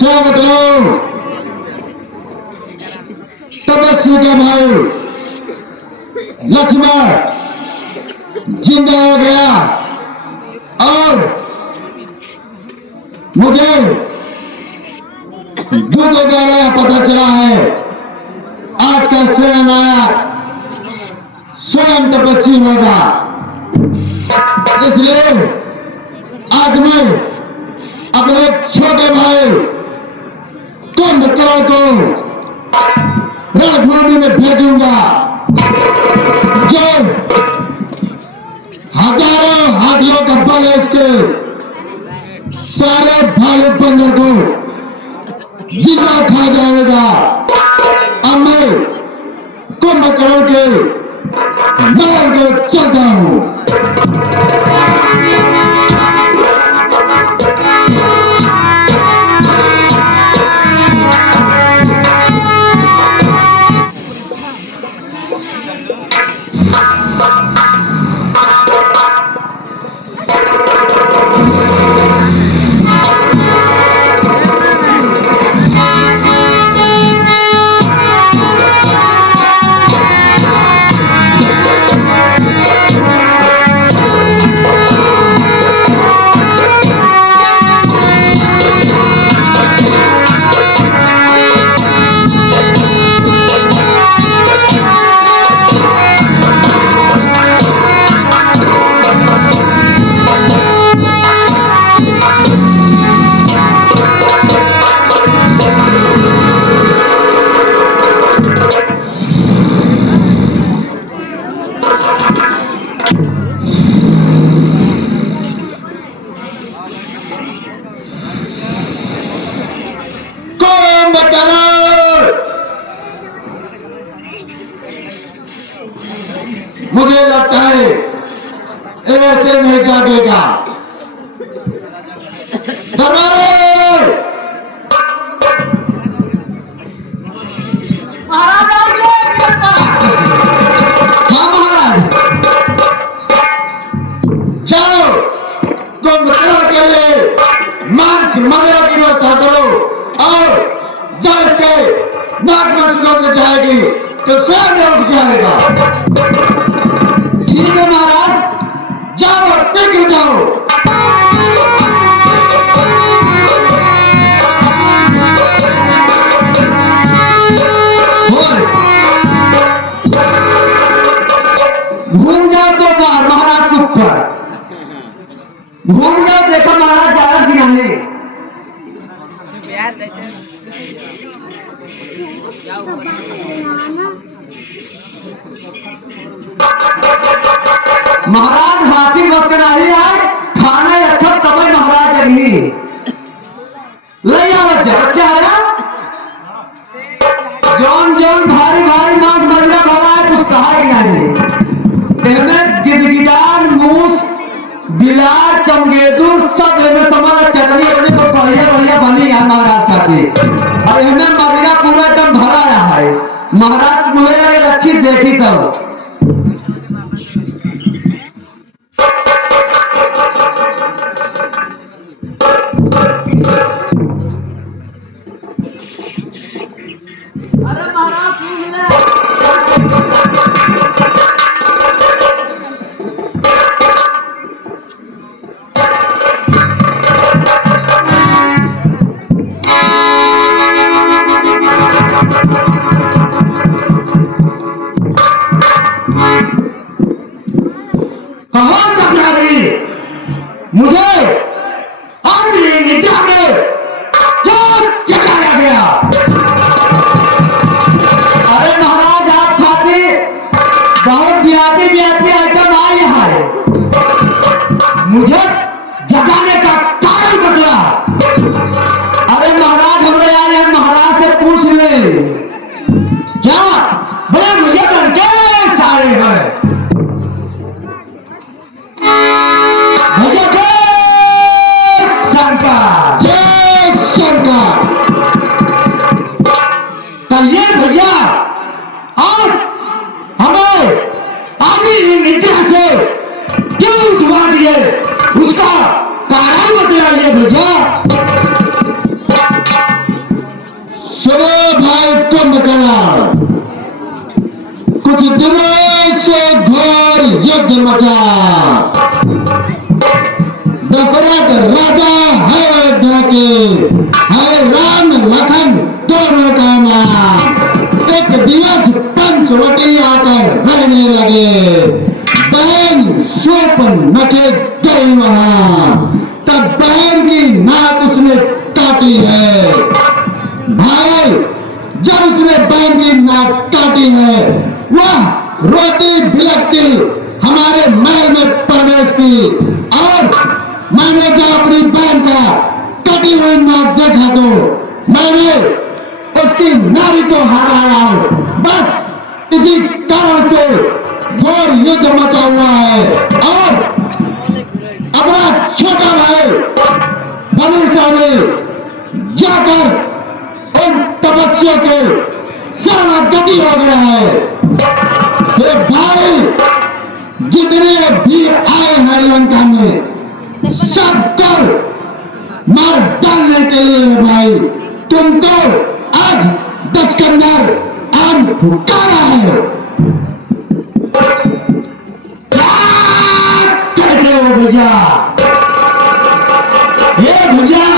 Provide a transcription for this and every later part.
क्या बताओ, तपस्वी का भाई लक्ष्मण जिंदा हो गया और मुझे दूतों द्वारा पता चला है आज का सेनानायक स्वयं तपस्वी होगा। इसलिए आज मैं अपने छोटे भाई कुंभकर्ण को रणभूमि में भेजूंगा, जो हजारों हाथियों का बल है, इसके सारे भालू बंदर को जिंदा खा जाएगा। अब मैं कुंभकर्ण के महल को चलता हूं। मुझे लगता है ऐसे नहीं जागेगा। दरबार हाँ महाराज, जाओ कुंभकर्ण के लिए मांस मदिरा की व्यवस्था करो, और जब इसके नाक में सुगंध जाएगी तो स्वयं उठ जाएगा। ठीक है महाराज, जाओ शीघ्र जाओ। घूम जाओ तो महाराज के ऊपर घूम जाओ, देखो महाराज ज्यादा ध्यान दे। महाराज हाथी वक्त नहीं आए, खाना अच्छा समय महाराज नहीं ले आओ। क्या है जौन जौन भारी भारी मांस मदिरा भरा कुछ कहा ही नहीं। इनमें गिदगिदार मूस बिलार चमगेदू सब इनमें तुम्हारा चटनी अपने को बढ़िया बढ़िया बनी है महाराज खाती, और इनमें मदिरा पूरा एकदम भरा रहा है। महाराज मुझे रखी देखी तब मुझे चढ़ाया गया। अरे महाराज आप खाते बहुत ब्याती ब्याती आइटम आई है, मुझे जगाने का कारण बदला। अरे महाराज हमने आए हैं, महाराज से पूछ ले क्या बोले, मुझे करके सारे हैं मुझे भैया सुनो भाई कुंभकर्ण, कुछ दिनों से घोर युद्ध मचा। दशरथ राजा है अयोध्या के, हरे राम लखन दोनों का नाम। एक दिवस पंचवटी आकर रहने लगे, बहन शूर्पणखा गई वहां। तब बहन की नाक उसने काटी है। भाई जब उसने बहन की नाक काटी है, वह रोती बिलखती हमारे महल में प्रवेश की, और मैंने जब अपनी बहन का कटी हुई नाक देखा तो मैंने उसकी नारी को हराया। बस इसी कारण से घोर युद्ध मचा हुआ है। और अपना छोटा भाई बनीचा ने जाकर उन तपस्या के शरणागति हो गया है। ये भाई जितने भी आए हैं लंका में, सबको मार डालने के लिए भाई तुमको आज दशकंदर आम फुकारा है। क्या कहते हो भैया? ये भैया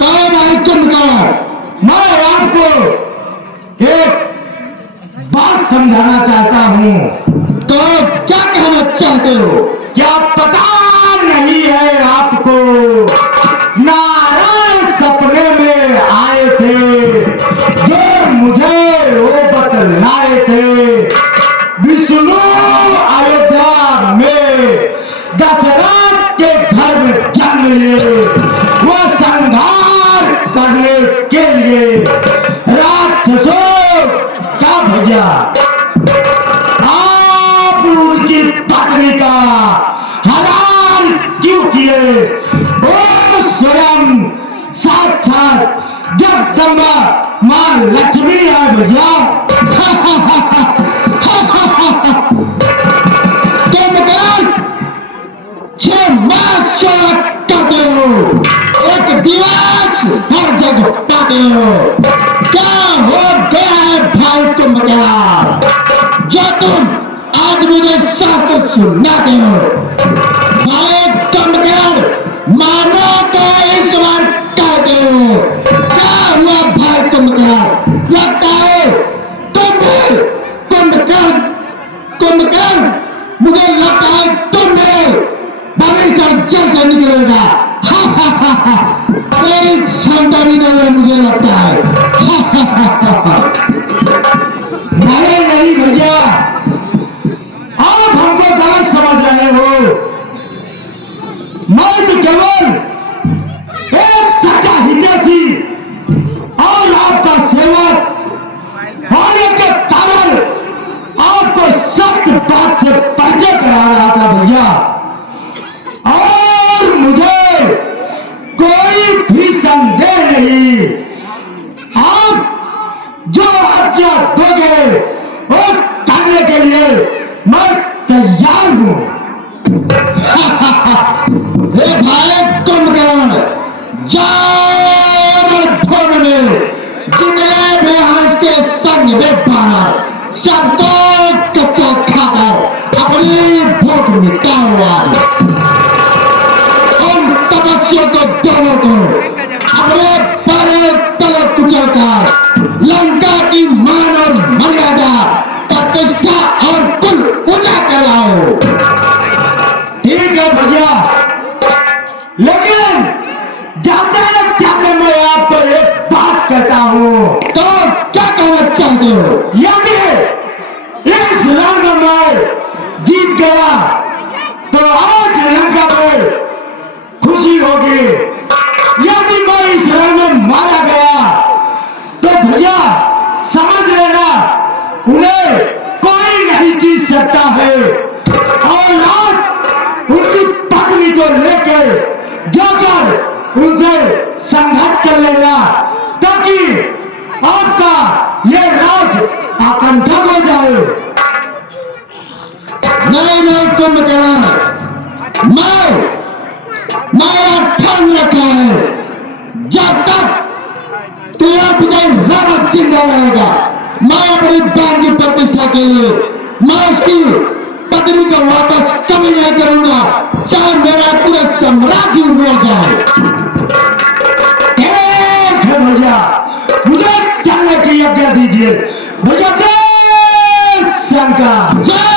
कहो भाई कुंभकर्ण, मैं आपको एक बात समझाना चाहता हूं। तो क्या कहना चाहते हो? क्या पता नहीं है आपको, नारायण सपने में आए थे, जो मुझे वो बतलाए थे। विष्णु अयोध्या में दशरथ के घर में जन्म लिए, वो संहार करने के लिए राक्षसों का भैया आप उनकी पत्नी का हरण क्यों किए? वो स्वयं साक्षात जगदम्बा मां लक्ष्मी है भैया। कुंभकर्ण 6 मास कहते हो, एक दिवस हर जगह कहते हो। क्या हो गया है भाई कुंभकर्ण, जो तुम आज मुझे शास्त्र सुनाते हो? भाई कुंभकर्ण मानो तो इस बार कहते हो। क्या हुआ भाई कुंभकर्ण? लगता है तुम भी कुंभकर्ण मुझे लगता है तुम भी बगीचा जैसे निकलेगा। मेरी क्षमता भी नहीं है मुझे लगता है। नहीं भैया, आप हमको गलत समझ रहे हो। मैं तो केवल एक सच्चा हितैषी और आपका सेवक होने के कारण आपको सख्त बात से परिचय करा रहा था भैया। और मुझे कोई भी संदेह नहीं, आप जो आज्ञा दोगे वो करने के लिए मैं तैयार हूं। हे भाई कुंभकर्ण, जाओ में जितने भी आज के संग में बाहर सबको कच्चा खाकर अपनी भूख मिटाओ। उन तपस्या को दोनों को अपने परे तले कुचलकर लंका की मान और मर्यादा, प्रतिष्ठा और कुल पूजा कराओ। ठीक है भैया, लेकिन जाते मैं आपको एक बात कहता हूं। तो क्या कहना चाहते हो? यदि इस रण में जीत गया तो आज लंका में खुशी होगी। यदि मैं इस रण में मारा गया तो भैया समझ लेना उन्हें कोई नहीं जीत सकता है। और आज उनकी पत्नी को लेकर जाकर उनसे संघर्ष कर लेना, ताकि आपका ये राज आकंठक हो जाए। नहीं कुंभकर्ण, मैं ठान रखा तब तक तेरा पिता रावत जिंदा रहेगा। मैं अपनी बहन की प्रतिष्ठा के लिए मैं उसकी पत्नी को वापस कभी नहीं करूंगा, चाहे मेरा पूरा साम्राज्य उड़ जाए। भैया मुझे जाने की आज्ञा दीजिए। भैया शंकर जय